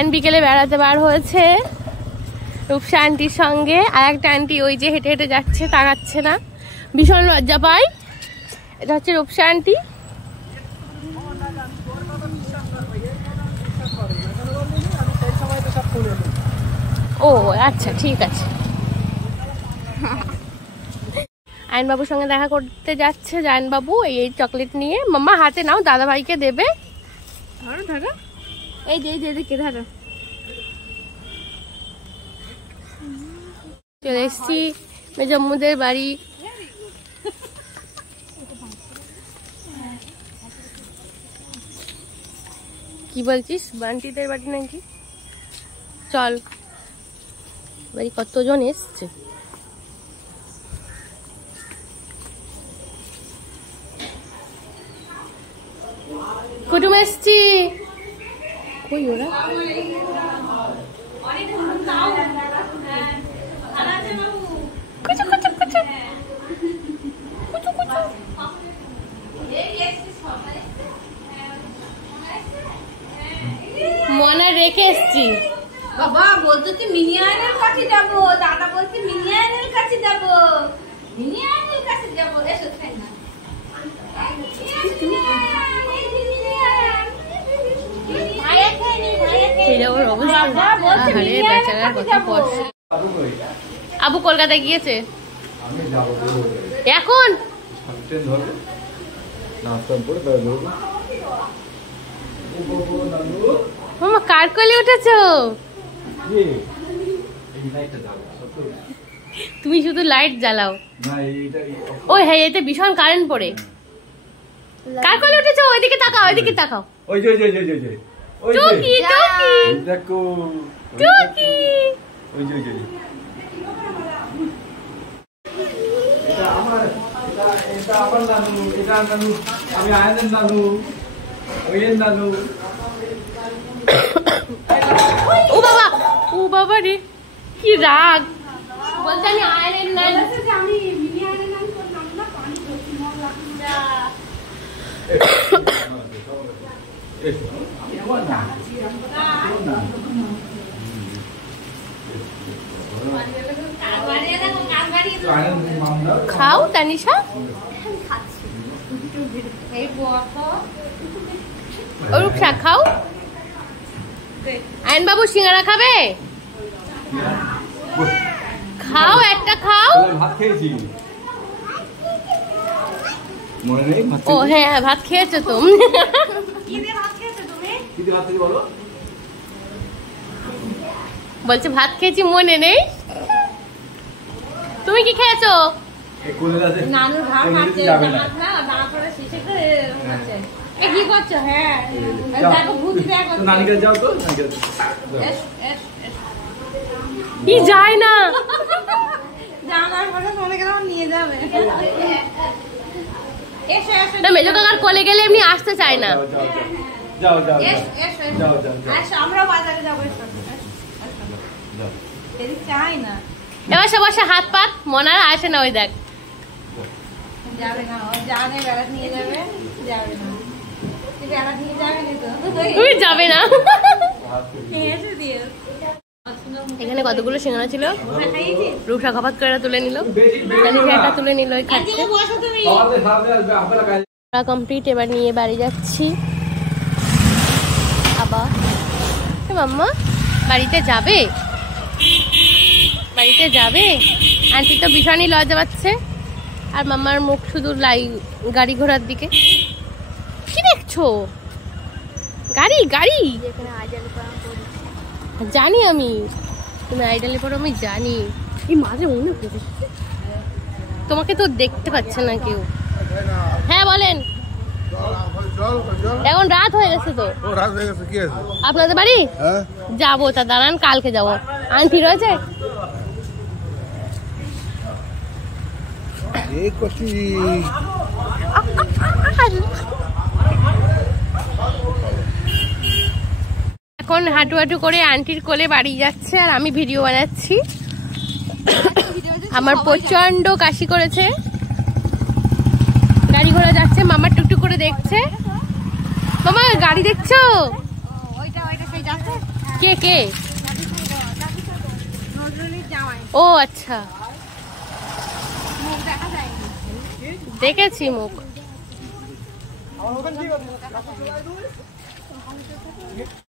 Ion বিকেলে বেড়াতে বার হয়েছে রূপসা আন্টির সঙ্গে। আর একটা আন্টি ওই যে হেঁটে হেঁটে যাচ্ছে, তাকাচ্ছে না, ভীষণ লজ্জা পায়। এটা হচ্ছে রূপসা আন্টি। ও আচ্ছা, ঠিক আছে। আয়নবাবুর সঙ্গে দেখা করতে যাচ্ছে জায়নবাবু। এই চকলেট নিয়ে মাম্মা হাতে নাও, দাদা ভাইকে দেবে। এই যে এদিকে ধরো। চলে এসছি মেজম্মুদের বাড়ি। কি বলছিস? বান্টিদের বাড়ি নাকি? চল, বাড়ি কতজন এসছে। কুটুম এসছি। কই ওরা? মনে রেখে এসছি। বাবা বলতো কি মিনি আয়নের কাছে যাবো, দাদা বলছে মিনি আয়নের কাছে যাবো, মিনি আয়নের কাছে যাবো। এসো খাই না। আবু কলকাতায় গিয়েছে এখন। মামা কার কোলে উঠেছো? তুমি শুধু লাইট জ্বালাও। ওই হ্যাঁ, এতে ভীষণ কারেন্ট পড়ে। কার কোলে উঠেছো? ওইদিকে তাকাও, ওইদিকে তাকাও। ওই যে টুকি টুকি দেখো, টুকি। ওই যে এটা আমার নানু, এটা নানু, আমি আয়নের নানু, ওই নানু। ও বাবা, ও বাবা রে, কি রাগ। বলতে আমি আয়নের নানু, আমি মিনি আয়নের নাম করলাম না, পানি ভর্তি মশলা। খাও তানিশা। রূপসা খাও। আয়ন বাবু সিঙ্গারা খাবে? খাও, একটা খাও। ভাত খেয়েছি। মনে নেই? ও হ্যাঁ, ভাত খেয়েছো তো। বলছে ভাত খেয়েছি, মনে নেই। তুমি কি খেয়েছো? নানুর ভাত খাচ্ছে, দাঁত না দাঁত পড়ে শেষে করে খাচ্ছে। এ কি করছো? হ্যাঁ দেখো ভূত দেখো। নানিকে যাও তো, কি যায় না। জানার পরে মনে গেল নিয়ে যাবে। এসো এসো না, মেজো কাকার কোলে গেলে এমনি আসতে চায় না। যাও এসো আমরা বাজারে যাবো। এসো এদিক চাই না। এবার সে বসে হাত পাত, মনার আসে না। ওই দেখ, যাবে না, ও জানে বেড়াতে নিয়ে যাবে, যাবে না। তুই বেড়াতে নিয়ে যাবে না তো? তুমি যাবে না। এসে দিও। এখানে কতগুলো সিঙ্গারা ছিল। রূপসা খাপাত করে তুলে নিল, তানিশা তুলে নিল, খাচ্ছে। কমপ্লিট। এবার নিয়ে বাড়ি যাচ্ছি আবার। মাম্মা বাড়িতে যাবে? বাড়িতে যাবে? আন্টি তো ভীষণই লজ্জা পাচ্ছে। আর মাম্মার মুখ শুধু গাড়ি ঘোড়ার দিকে। কি দেখছো? গাড়ি গাড়ি জানি আমি, তুমি আইডালে পড়ো, আমি জানি। এই মাঝে মনে পড়ে, তোমাকে তো দেখতে পাচ্ছে না কেউ। হ্যাঁ বলেন। এখন রাত হয়ে গেছে তো। আপনাদের বাড়ি যাবো, তা দাঁড়ান, কালকে যাবো। আন্টি রয়েছে? এখন হাঁটু হাঁটু করে আন্টির কোলে বাড়ি যাচ্ছে, আর আমি ভিডিও বানাচ্ছি। আমার প্রচন্ড কাশি করেছে। গাড়ি ঘোড়া যাচ্ছে, মামা টুকটুক করে দেখছে। মামা গাড়ি দেখছো? কে কে? নজরুলের জামাই। ও আচ্ছা, মুখ দেখা যায়নি। দেখেছি মুখ।